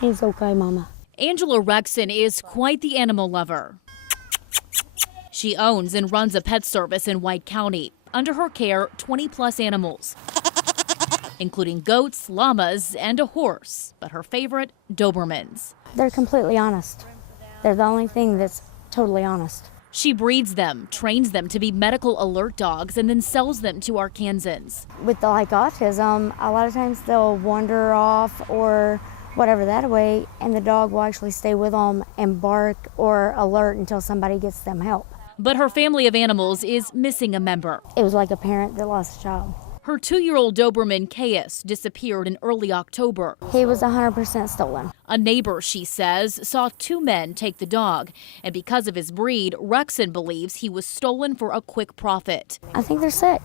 He's okay, Mama. Angela Rexon is quite the animal lover. She owns and runs a pet service in White County. Under her care, 20-plus animals, including goats, llamas, and a horse. But her favorite, Dobermans. They're completely honest. They're the only thing that's totally honest. She breeds them, trains them to be medical alert dogs, and then sells them to Arkansans. With like autism, a lot of times they'll wander off or whatever that way, and the dog will actually stay with them and bark or alert until somebody gets them help. But her family of animals is missing a member. It was like a parent that lost a child. Her 2-year-old Doberman, Caius, disappeared in early October. He was 100% stolen. A neighbor, she says, saw 2 men take the dog. And because of his breed, Rexon believes he was stolen for a quick profit. I think they're sick.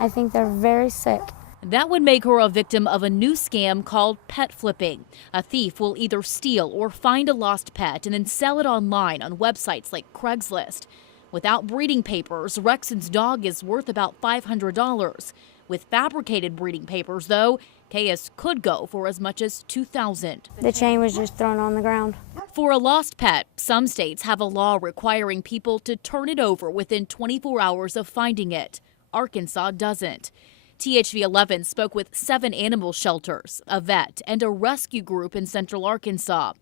I think they're very sick. That would make her a victim of a new scam called pet flipping. A thief will either steal or find a lost pet and then sell it online on websites like Craigslist. Without breeding papers, Rexon's dog is worth about $500. With fabricated breeding papers, though, Caius could go for as much as $2,000. The chain was just thrown on the ground. For a lost pet, some states have a law requiring people to turn it over within 24 hours of finding it. Arkansas doesn't. THV 11 spoke with 7 animal shelters, a vet, and a rescue group in central Arkansas.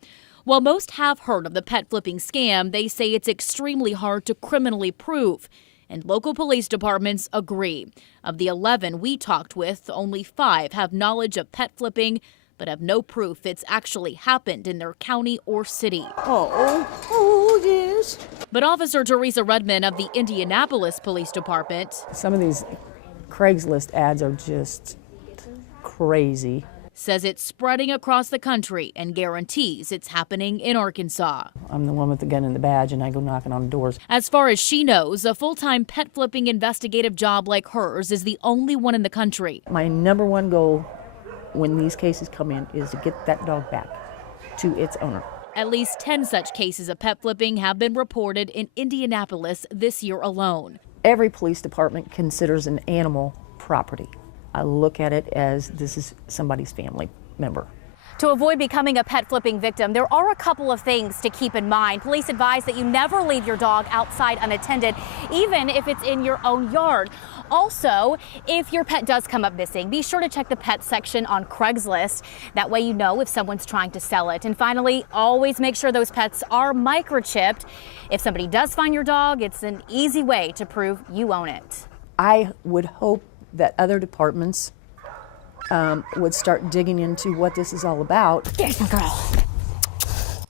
While most have heard of the pet flipping scam, they say it's extremely hard to criminally prove. And local police departments agree. Of the 11 we talked with, only 5 have knowledge of pet flipping, but have no proof it's actually happened in their county or city. Oh, yes. But Officer Teresa Redman of the Indianapolis Police Department. Some of these Craigslist ads are just crazy. Says it's spreading across the country and guarantees it's happening in Arkansas. I'm the one with the gun and the badge, and I go knocking on doors. As far as she knows, a full-time pet flipping investigative job like hers is the only one in the country. My number one goal when these cases come in is to get that dog back to its owner. At least 10 such cases of pet flipping have been reported in Indianapolis this year alone. Every police department considers an animal property. I look at it as this is somebody's family member. To avoid becoming a pet flipping victim, there are a couple of things to keep in mind. Police advise that you never leave your dog outside unattended, even if it's in your own yard. Also, if your pet does come up missing, be sure to check the pet section on Craigslist. That way you know if someone's trying to sell it. And finally, always make sure those pets are microchipped. If somebody does find your dog, it's an easy way to prove you own it. I would hope that other departments would start digging into what this is all about. There's my girl.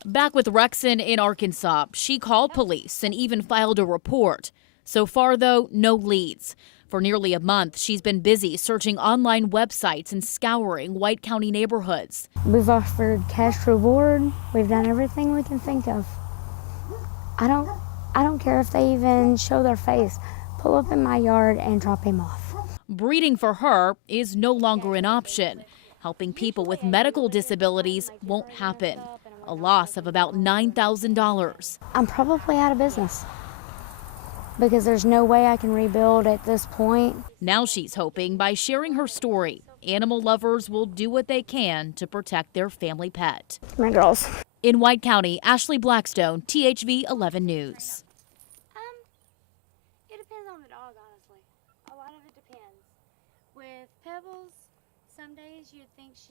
Back with Rexon in Arkansas, she called police and even filed a report. So far, though, no leads. For nearly a month, she's been busy searching online websites and scouring White County neighborhoods. We've offered cash reward. We've done everything we can think of. I don't care if they even show their face. Pull up in my yard and drop him off. Breeding for her is no longer an option. Helping people with medical disabilities won't happen. A loss of about $9,000. I'm probably out of business because there's no way I can rebuild at this point. Now she's hoping by sharing her story, animal lovers will do what they can to protect their family pet. My girls. In White County, Ashley Blackstone, THV 11 News. It depends on the dog, honestly. A lot of it depends. With Pebbles, some days you'd think she